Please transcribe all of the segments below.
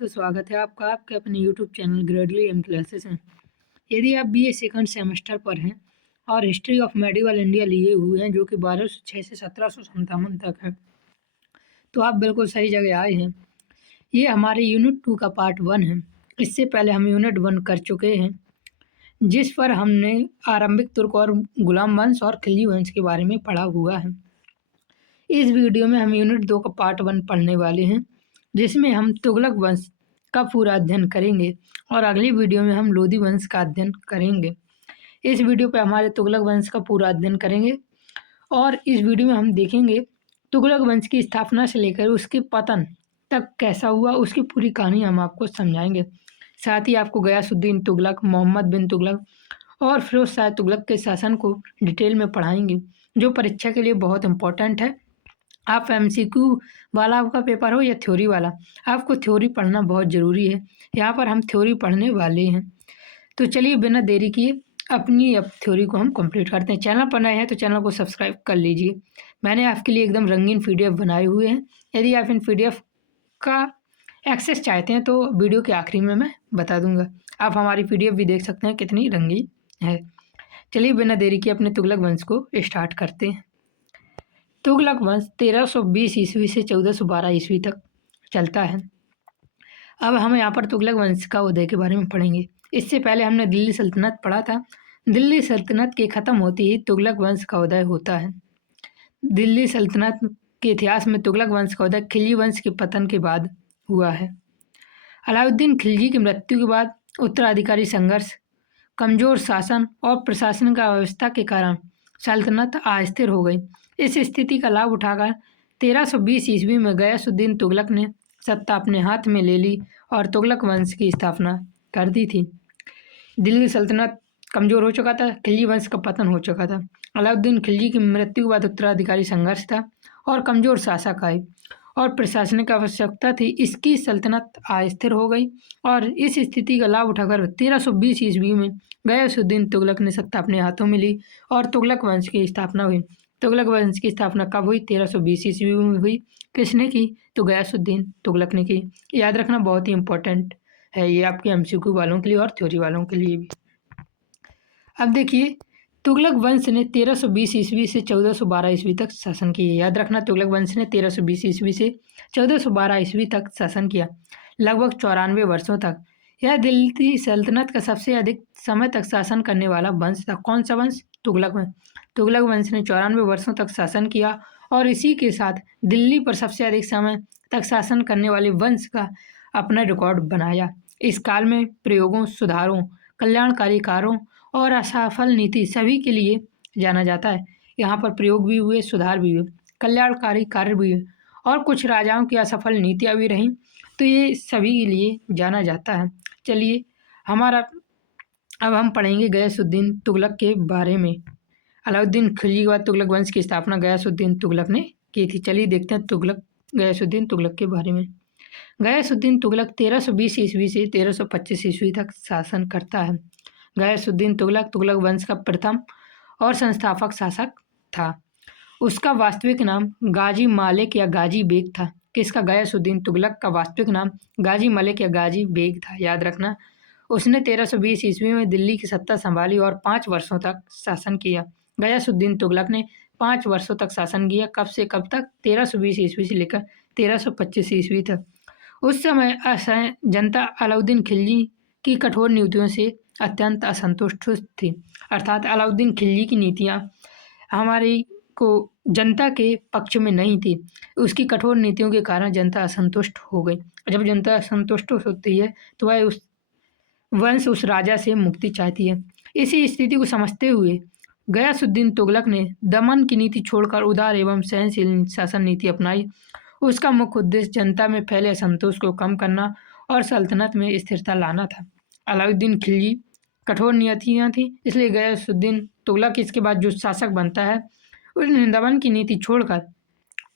तो स्वागत है आपका आपके अपने यूट्यूब चैनल ग्रेडली एम क्लासेस में। यदि आप बीए सेकंड सेमेस्टर पर हैं और हिस्ट्री ऑफ मेडिवल इंडिया लिए हुए हैं जो कि 1206 से 1757 तक है, तो आप बिल्कुल सही जगह आए हैं। ये हमारे यूनिट 2 का पार्ट 1 है। इससे पहले हम यूनिट 1 कर चुके हैं, जिस पर हमने आरंभिक तुर्क और गुलाम वंश और खिलजी वंश के बारे में पढ़ा हुआ है। इस वीडियो में हम यूनिट 2 का पार्ट 1 पढ़ने वाले हैं, जिसमें हम तुगलक वंश का पूरा अध्ययन करेंगे और अगली वीडियो में हम लोधी वंश का अध्ययन करेंगे। इस वीडियो पे हमारे तुगलक वंश का पूरा अध्ययन करेंगे और इस वीडियो में हम देखेंगे तुगलक वंश की स्थापना से लेकर उसके पतन तक कैसा हुआ, उसकी पूरी कहानी हम आपको समझाएंगे। साथ ही आपको गयासुद्दीन तुगलक, मोहम्मद बिन तुगलक और फिरोज शाह तुगलक के शासन को डिटेल में पढ़ाएंगे, जो परीक्षा के लिए बहुत इंपॉर्टेंट है। आप एमसीक्यू वाला आपका पेपर हो या थ्योरी वाला, आपको थ्योरी पढ़ना बहुत ज़रूरी है। यहाँ पर हम थ्योरी पढ़ने वाले हैं। तो चलिए बिना देरी किए अपनी अब थ्योरी को हम कंप्लीट करते हैं। चैनल पर नए हैं तो चैनल को सब्सक्राइब कर लीजिए। मैंने आपके लिए एकदम रंगीन पीडीएफ बनाए हुए हैं। यदि आप इन पीडीएफ का एक्सेस चाहते हैं तो वीडियो के आखिरी में मैं बता दूंगा। आप हमारी पीडीएफ भी देख सकते हैं कितनी रंगीन है। चलिए बिना देरी के अपने तुगलक वंश को स्टार्ट करते हैं। तुगलक वंश 1320 ईस्वी से 1412 ईस्वी तक चलता है। अब हम यहाँ पर तुगलक वंश का उदय के बारे में पढ़ेंगे। इससे पहले हमने दिल्ली सल्तनत पढ़ा था। दिल्ली सल्तनत के ख़त्म होते ही तुगलक वंश का उदय होता है। दिल्ली सल्तनत के इतिहास में तुगलक वंश का उदय खिलजी वंश के पतन के बाद हुआ है। अलाउद्दीन खिलजी की मृत्यु के बाद उत्तराधिकारी संघर्ष, कमजोर शासन और प्रशासनिक अव्यवस्था के कारण सल्तनत अस्थिर हो गई। इस स्थिति का लाभ उठाकर 1320 ईस्वी में गयासुद्दीन तुगलक ने सत्ता अपने हाथ में ले ली और तुगलक वंश की स्थापना कर दी थी। दिल्ली सल्तनत कमजोर हो चुका था, खिलजी वंश का पतन हो चुका था। अलाउद्दीन खिलजी की मृत्यु के बाद उत्तराधिकारी संघर्ष था और कमजोर शासक आए और प्रशासनिक आवश्यकता थी। इसकी सल्तनत अस्थिर हो गई और इस स्थिति का लाभ उठाकर 1320 ईस्वी में गयासुद्दीन तुगलक ने सत्ता अपने हाथों में ली और तुगलक वंश की स्थापना हुई। तुगलक वंश की स्थापना कब हुई? 1320 ईस्वी में हुई। किसने की? तो गयासुद्दीन तुगलक ने की। याद रखना बहुत ही इंपॉर्टेंट है ये आपके एमसीक्यू वालों के लिए और थ्योरी वालों के लिए भी। अब देखिए, तुगलक वंश ने 1320 ईस्वी से 1412 ईस्वी तक शासन किया। याद रखना, तुगलक वंश ने 1320 ईस्वी से 1412 ईस्वी तक शासन किया, लगभग 94 वर्षों तक। यह दिल्ली सल्तनत का सबसे अधिक समय तक शासन करने वाला वंश था। कौन सा वंश? तुगलक वंश। तुगलक वंश ने 94 वर्षों तक शासन किया और इसी के साथ दिल्ली पर सबसे अधिक समय तक शासन करने वाले वंश का अपना रिकॉर्ड बनाया। इस काल में प्रयोगों, सुधारों, कल्याणकारी कार्यों और असफल नीति सभी के लिए जाना जाता है। यहाँ पर प्रयोग भी हुए, सुधार भी हुए, कल्याणकारी कार्य भी हुए और कुछ राजाओं की असफल नीतियाँ भी रहीं, तो ये सभी के लिए जाना जाता है। चलिए अब हम पढ़ेंगे गयासुद्दीन तुगलक के बारे में। अलाउद्दीन खिलजी के बाद तुगलक वंश की स्थापना गयासुद्दीन तुगलक ने की थी। चलिए देखते हैं गयासुद्दीन तुगलक के बारे में। गयासुद्दीन तुगलक 1320 ईस्वी से 1325 ईस्वी तक शासन करता है। गयासुद्दीन तुगलक तुगलक वंश का प्रथम और संस्थापक शासक था। उसका वास्तविक नाम गाजी मालिक या गाजी बेग था। किसका? गयासुद्दीन तुगलक का वास्तविक नाम गाजी मलिक या गाजी बेग था। याद रखना, उसने 1320 ईस्वी में दिल्ली की सत्ता संभाली और 5 वर्षों तक शासन किया। गयासुद्दीन तुगलक ने 5 वर्षों तक शासन किया। कब से कब तक? 1320 ईस्वी से लेकर 1325 ईस्वी तक। उस समय जनता अलाउद्दीन खिलजी की कठोर नीतियों से अत्यंत असंतुष्ट थी। अर्थात अलाउद्दीन खिलजी की नीतियाँ हमारी को जनता के पक्ष में नहीं थी। उसकी कठोर नीतियों के कारण जनता असंतुष्ट हो गई। जब जनता असंतुष्ट होती है तो वह उस राजा से मुक्ति चाहती है। इसी स्थिति को समझते हुए गयासुद्दीन तुगलक ने दमन की नीति छोड़कर उदार एवं सहनशील शासन नीति अपनाई। उसका मुख्य उद्देश्य जनता में फैले असंतोष को कम करना और सल्तनत में स्थिरता लाना था। अलाउद्दीन खिलजी कठोर नीतियाँ थी, इसलिए गयासुद्दीन तुगलक इसके बाद जो शासक बनता है उसने दमन की नीति छोड़कर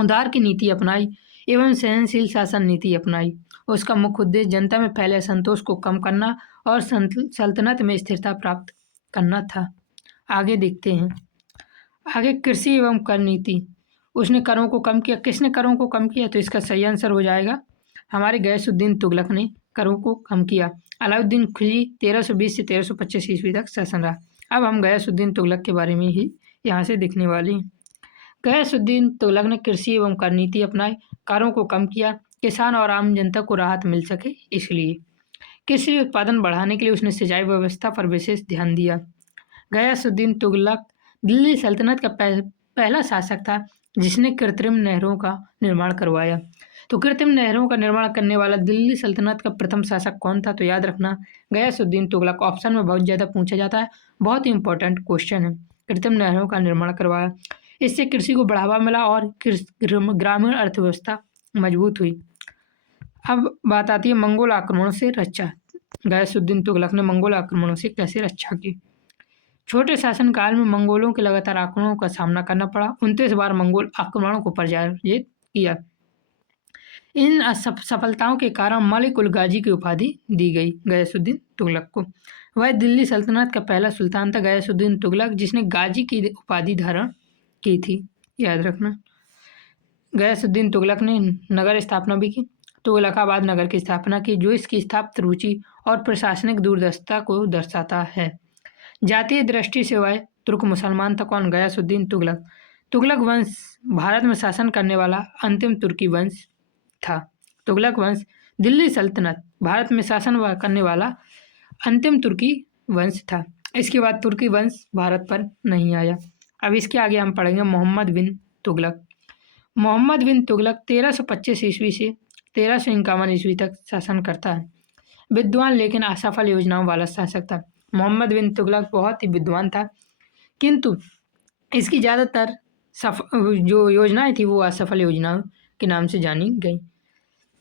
उदार की नीति अपनाई एवं सहनशील शासन नीति अपनाई। उसका मुख्य उद्देश्य जनता में फैले असंतोष को कम करना और सल्तनत में स्थिरता प्राप्त करना था। आगे देखते हैं। आगे कृषि एवं कर नीति। उसने करों को कम किया। किसने करों को कम किया? तो इसका सही आंसर हो जाएगा हमारे गयासुद्दीन तुगलक ने करों को कम किया। अलाउद्दीन खिलजी 1320 से 1325 ईस्वी तक शासन रहा। अब हम गयासुद्दीन तुगलक के बारे में ही यहाँ से दिखने वाले हैं। गयासुद्दीन तुगलक ने कृषि एवं कर नीति अपनाई, करों को कम किया, किसान और आम जनता को राहत मिल सके इसलिए। कृषि उत्पादन बढ़ाने के लिए उसने सिंचाई व्यवस्था पर विशेष ध्यान दिया। गयासुद्दीन तुगलक दिल्ली सल्तनत का पहला शासक था जिसने कृत्रिम नहरों का निर्माण करवाया। तो कृत्रिम नहरों का निर्माण करने वाला दिल्ली सल्तनत का प्रथम शासक कौन था? तो याद रखना गयासुद्दीन तुगलक। ऑप्शन में बहुत ज़्यादा पूछा जाता है, बहुत ही इंपॉर्टेंट क्वेश्चन है। कृत्रिम नहरों का निर्माण करवाया, इससे कृषि को बढ़ावा मिला और ग्रामीण अर्थव्यवस्था मजबूत हुई। अब बात आती है मंगोल आक्रमणों से रक्षा। गयासुद्दीन तुगलक ने मंगोल आक्रमणों से कैसे रक्षा की? छोटे शासनकाल में मंगोलों के लगातार आक्रमणों का सामना करना पड़ा। 29 बार मंगोल आक्रमणों को पराजित किया। इन सफलताओं के कारण मलिक उल गाजी की उपाधि दी गई गयासुद्दीन तुगलक को। वह दिल्ली सल्तनत का पहला सुल्तान था गयासुद्दीन तुगलक जिसने गाजी की उपाधि धारण की थी, याद रखना। गयासुद्दीन तुगलक ने नगर स्थापना भी की। तुगलकाबाद नगर की स्थापना की जो इसकी स्थापत्य रुचि और प्रशासनिक दूरदर्शिता को दर्शाता है। जातीय दृष्टि से वह तुर्क मुसलमान था। कौन? गयासुद्दीन तुगलक। तुगलक वंश भारत में शासन करने वाला अंतिम तुर्की वंश था। तुगलक वंश दिल्ली सल्तनत भारत में शासन करने वाला अंतिम तुर्की वंश था। इसके बाद तुर्की वंश भारत पर नहीं आया। अब इसके आगे हम पढ़ेंगे मोहम्मद बिन तुगलक। मोहम्मद बिन तुगलक 1325 ईस्वी से 1351 ईस्वी तक शासन करता है। विद्वान लेकिन असफल योजनाओं वाला शासक था। मोहम्मद बिन तुगलक बहुत ही विद्वान था, किंतु इसकी ज़्यादातर जो योजनाएं थी वो असफल योजनाओं के नाम से जानी गई।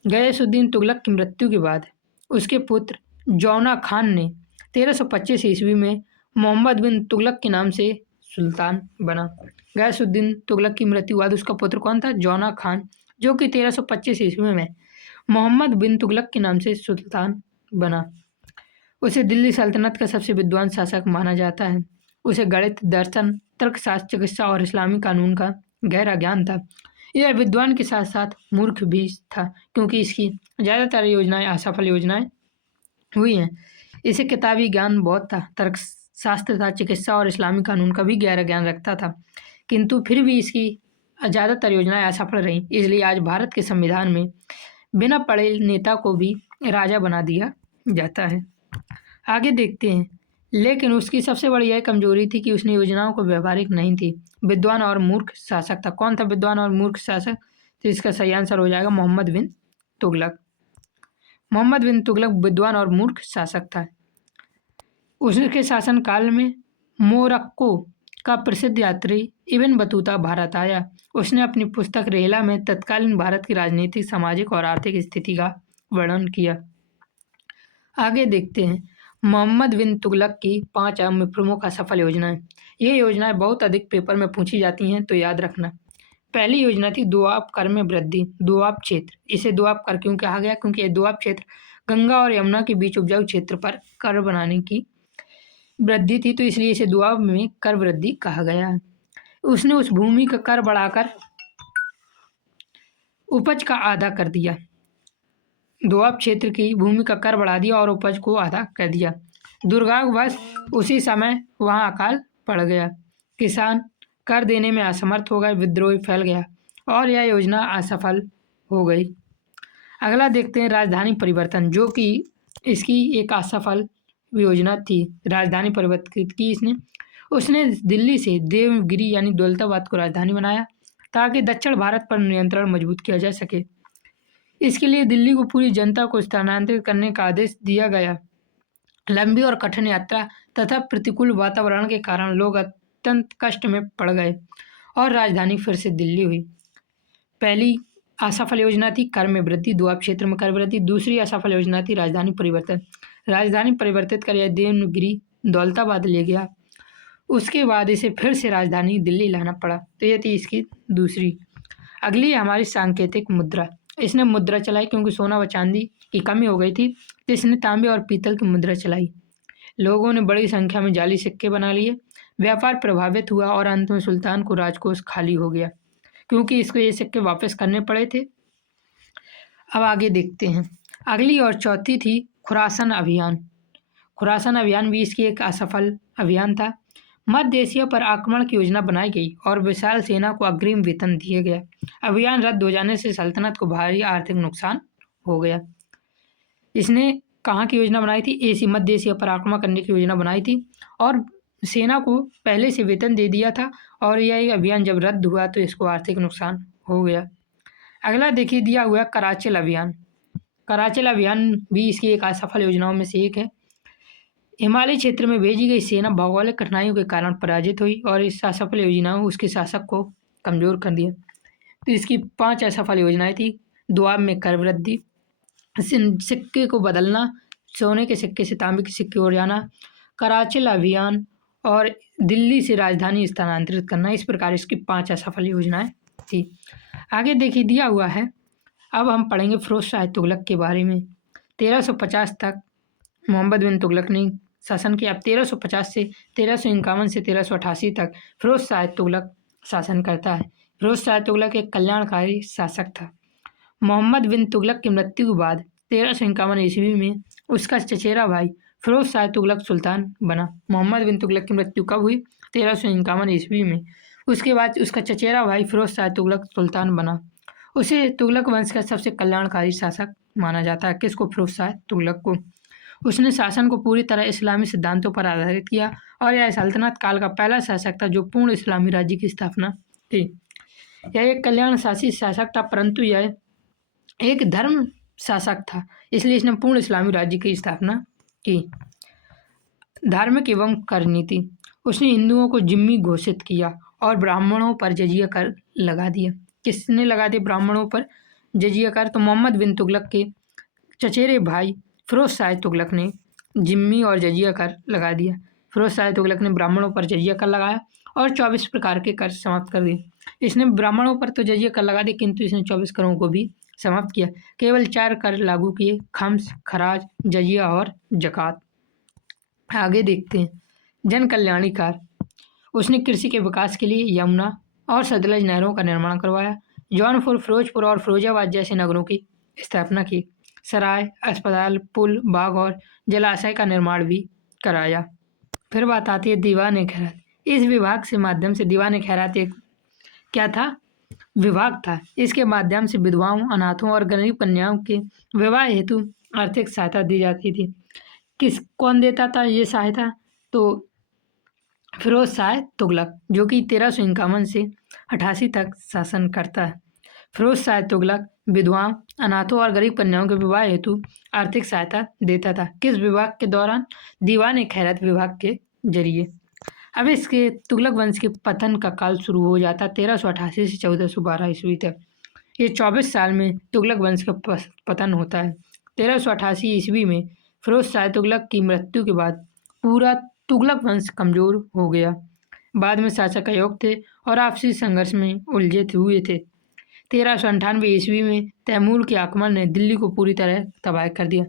गयासुद्दीन तुगलक की मृत्यु के बाद उसके पुत्र जौना खान ने 1325 ईस्वी में मोहम्मद बिन तुगलक के नाम से सुल्तान बना। गयासुद्दीन तुगलक की मृत्यु बाद उसका पुत्र कौन था? जौना खान, जो कि 1325 ईस्वी में मोहम्मद बिन तुगलक के नाम से सुल्तान बना। उसे दिल्ली सल्तनत का सबसे विद्वान शासक माना जाता है। उसे गणित, दर्शन, तर्कशास्त्र, चिकित्सा और इस्लामी कानून का गहरा ज्ञान था। यह विद्वान के साथ साथ मूर्ख भी था क्योंकि इसकी ज़्यादातर योजनाएं असफल योजनाएं हुई हैं। इसे किताबी ज्ञान बहुत था, तर्कशास्त्र था, चिकित्सा और इस्लामी कानून का भी गहरा ज्ञान रखता था, किंतु फिर भी इसकी ज़्यादातर योजनाएं असफल रहीं। इसलिए आज भारत के संविधान में बिना पढ़े नेता को भी राजा बना दिया जाता है। आगे देखते हैं। लेकिन उसकी सबसे बड़ी यह कमजोरी थी कि उसने योजनाओं को व्यवहारिक नहीं थी। विद्वान और मूर्ख शासक था। कौन था विद्वान और मूर्ख शासक? तो इसका सही आंसर हो जाएगा मोहम्मद बिन तुगलक। मोहम्मद बिन तुगलक विद्वान और मूर्ख शासक था। उसके शासनकाल में मोरक्को का प्रसिद्ध यात्री इब्न बतूता भारत आया। उसने अपनी पुस्तक रेहला में तत्कालीन भारत की राजनीतिक, सामाजिक और आर्थिक स्थिति का वर्णन किया। आगे देखते हैं मोहम्मद बिन तुगलक की 5 अहम प्रमुख असफल योजनाएं। ये योजनाएं बहुत अधिक पेपर में पूछी जाती हैं, तो याद रखना। पहली योजना थी दोआब कर में वृद्धि। दोआब क्षेत्र, इसे दोआब कर क्यों कहा गया? क्योंकि यह दोआब क्षेत्र गंगा और यमुना के बीच उपजाऊ क्षेत्र पर कर बनाने की वृद्धि थी, तो इसलिए इसे दोआब में कर वृद्धि कहा गया है। उसने उस भूमि का कर बढ़ाकर उपज का आधा कर दिया। दोआब क्षेत्र की भूमि का कर बढ़ा दिया और उपज को आधा कर दिया। दुर्भाग्यवश उसी समय वहां अकाल पड़ गया। किसान कर देने में असमर्थ हो गए, विद्रोह फैल गया और यह योजना असफल हो गई। अगला देखते हैं राजधानी परिवर्तन, जो कि इसकी एक असफल योजना थी। राजधानी परिवर्तित की उसने दिल्ली से देवगिरी यानी दौलताबाद को राजधानी बनाया ताकि दक्षिण भारत पर नियंत्रण मजबूत किया जा सके। इसके लिए दिल्ली को पूरी जनता को स्थानांतरित करने का आदेश दिया गया। लंबी और कठिन यात्रा तथा प्रतिकूल वातावरण के कारण लोग अत्यंत कष्ट में पड़ गए और राजधानी फिर से दिल्ली हुई। पहली असफल योजना थी कर में वृद्धि, दोआब क्षेत्र में कर वृद्धि। दूसरी असफल योजना थी राजधानी परिवर्तन। राजधानी परिवर्तित कर यह देवगिरी दौलताबाद ले गया। उसके बाद इसे फिर से राजधानी दिल्ली लाना पड़ा, तो यह थी इसकी दूसरी। अगली हमारी सांकेतिक मुद्रा। इसने मुद्रा चलाई क्योंकि सोना व चांदी की कमी हो गई थी, तो इसने तांबे और पीतल की मुद्रा चलाई। लोगों ने बड़ी संख्या में जाली सिक्के बना लिए। व्यापार प्रभावित हुआ और अंत में सुल्तान को राजकोष खाली हो गया क्योंकि इसको ये सिक्के वापस करने पड़े थे। अब आगे देखते हैं। अगली और चौथी थी खुरासन अभियान। खुरासन अभियान भी इसकी एक असफल अभियान था। मध्य एशिया पर आक्रमण की योजना बनाई गई और विशाल सेना को अग्रिम वेतन दिया गया। अभियान रद्द हो जाने से सल्तनत को भारी आर्थिक नुकसान हो गया। इसने कहाँ की योजना बनाई थी? मध्य एशिया पर आक्रमण करने की योजना बनाई थी और सेना को पहले से वेतन दे दिया था, और यह अभियान जब रद्द हुआ तो इसको आर्थिक नुकसान हो गया। अगला देखिए दिया हुआ कराचल अभियान। कराचल अभियान भी इसकी एक असफल योजनाओं में से एक है। हिमालय क्षेत्र में भेजी गई सेना भौगोलिक कठिनाइयों के कारण पराजित हुई और इस असफल योजनाओं उसके शासक को कमजोर कर दिया। तो इसकी 5 असफल योजनाएं थी। दुआब में कर वृद्धि, सिक्के को बदलना, सोने के सिक्के से तांबे के सिक्के हो जाना, कराचल अभियान और दिल्ली से राजधानी स्थानांतरित करना। इस प्रकार इसकी 5 असफल योजनाएं थी। आगे देखिए दिया हुआ है। अब हम पढ़ेंगे फिरोज शाह तुगलक के बारे में। 1350 तक मोहम्मद बिन तुगलक ने शासन किया। अब 1350 से 1351 से 1388 तक फिरोज शाह तुगलक शासन करता है। फिरोज शाह तुगलक एक कल्याणकारी शासक था। मोहम्मद बिन तुगलक की मृत्यु के बाद 1351 ईस्वी में उसका चचेरा भाई फिरोज शाह तुगलक सुल्तान बना। मोहम्मद बिन तुगलक की मृत्यु कब हुई? 1351 ईस्वी में। उसके बाद उसका चचेरा भाई फिरोज शाह तुगलक सुल्तान बना। उसे तुगलक वंश का सबसे कल्याणकारी शासक माना जाता है। किसको? फिरोज शाह तुगलक को। उसने शासन को पूरी तरह इस्लामी सिद्धांतों पर आधारित किया और यह सल्तनत काल का पहला शासक था जो पूर्ण इस्लामी राज्य की स्थापना की। यह एक कल्याण शासी शासक था, परंतु यह एक धर्म शासक था, इसलिए इसने पूर्ण इस्लामी राज्य की स्थापना की। धार्मिक एवं कर नीति। उसने हिंदुओं को जिम्मी घोषित किया और ब्राह्मणों पर जजिया कर लगा दिया। किसने लगा दिया ब्राह्मणों पर जजिया कर? तो मोहम्मद बिन तुगलक के चचेरे भाई फिरोज शाह तुगलक ने जिम्मी और जजिया कर लगा दिया। फिरोज शाह तुगलक ने ब्राह्मणों पर जजिया कर लगाया और 24 प्रकार के कर समाप्त कर दिए। इसने ब्राह्मणों पर तो जजिया कर लगा दिया, किंतु इसने 24 करों को भी समाप्त किया। केवल 4 कर लागू किए, खम्स, खराज, जजिया और जकात। आगे देखते हैं। जन कल्याणी कार्य। उसने कृषि के विकास के लिए यमुना और सतलज नहरों का निर्माण करवाया। जौनपुर, फिरोजपुर और फिरोजाबाद जैसे नगरों की स्थापना की। सराय, अस्पताल, पुल, बाग और जलाशय का निर्माण भी कराया। फिर बात आती है दीवान खैरात। इस विभाग से माध्यम से दीवान खैरात एक क्या था? विभाग था। इसके माध्यम से विधवाओं, अनाथों और गरीब कन्याओं के विवाह हेतु आर्थिक सहायता दी जाती थी। कौन देता था ये सहायता? तो फिरोज शाह तुगलक, जो कि 1351 से 88 तक शासन करता है। फिरोज शाह तुगलक विधवाओं, अनाथों और गरीब कन्याओं के विवाह हेतु आर्थिक सहायता देता था। किस विभाग के दौरान? दीवान खैरात विभाग के जरिए। अब इसके तुगलक वंश के पतन का काल शुरू हो जाता 1388 से 1412 ईस्वी तक। ये 24 साल में तुगलक वंश का पतन होता है। 1388 ईस्वी में फिरोज शाह तुगलक की मृत्यु के बाद पूरा तुगलक वंश कमजोर हो गया। बाद में शासक अयोग्य थे और आपसी संघर्ष में उलझे हुए थे। 1398 ईस्वी में तैमूर के आक्रमण ने दिल्ली को पूरी तरह तबाह कर दिया।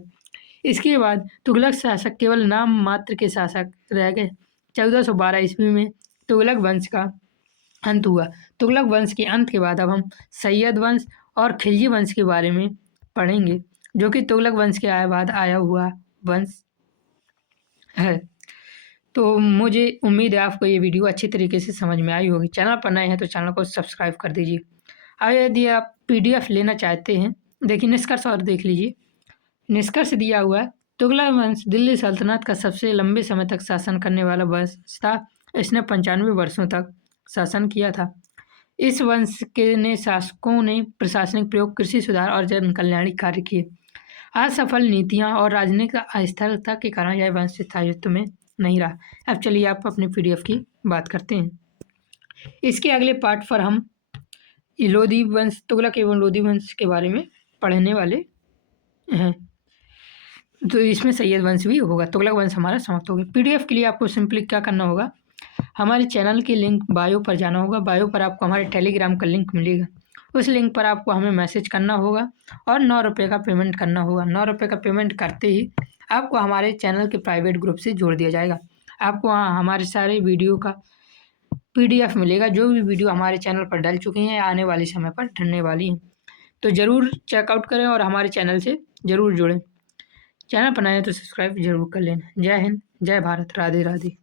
इसके बाद तुगलक शासक केवल नाम मात्र के शासक रह गए। 1412 ईस्वी में तुगलक वंश का अंत हुआ। तुगलक वंश के अंत के बाद अब हम सैयद वंश और खिलजी वंश के बारे में पढ़ेंगे, जो कि तुगलक वंश के बाद आया हुआ वंश है। तो मुझे उम्मीद है आपको ये वीडियो अच्छी तरीके से समझ में आई होगी। चैनल पर नए हैं तो चैनल को सब्सक्राइब कर दीजिए। अब यदि आप PDF लेना चाहते हैं, देखिए निष्कर्ष और देख लीजिए। निष्कर्ष दिया हुआ है। तुगलक वंश दिल्ली सल्तनत का सबसे लंबे समय तक शासन करने वाला वंश था। इसने 95 वर्षों तक शासन किया था। इस वंश के शासकों ने प्रशासनिक प्रयोग, कृषि सुधार और जन कल्याणी कार्य किए। असफल नीतियां और राजनीतिक अस्थिरता के कारण यह वंश स्थायित्व में नहीं रहा। अब चलिए आप अपने PDF की बात करते हैं। इसके अगले पार्ट पर हम लोधी वंश, तुगलक एवं लोधी वंश के बारे में पढ़ने वाले हैं। तो इसमें सैयद वंश भी होगा। तुगलक वंश हमारा समाप्त हो गया। PDF के लिए आपको सिंपली क्या करना होगा? हमारे चैनल की लिंक बायो पर जाना होगा। बायो पर आपको हमारे टेलीग्राम का लिंक मिलेगा। उस लिंक पर आपको हमें मैसेज करना होगा और 9 रुपये का पेमेंट करना होगा। 9 रुपये का पेमेंट करते ही आपको हमारे चैनल के प्राइवेट ग्रुप से जोड़ दिया जाएगा। आपको वहाँ हमारे सारे वीडियो का PDF मिलेगा। जो भी वीडियो हमारे चैनल पर डल चुकी हैं या आने वाले समय पर डलने वाली हैं। तो ज़रूर चेकआउट करें और हमारे चैनल से ज़रूर जुड़ें। चैनल पर नए हैं तो सब्सक्राइब ज़रूर कर लेना। जय हिंद, जय भारत, राधे राधे।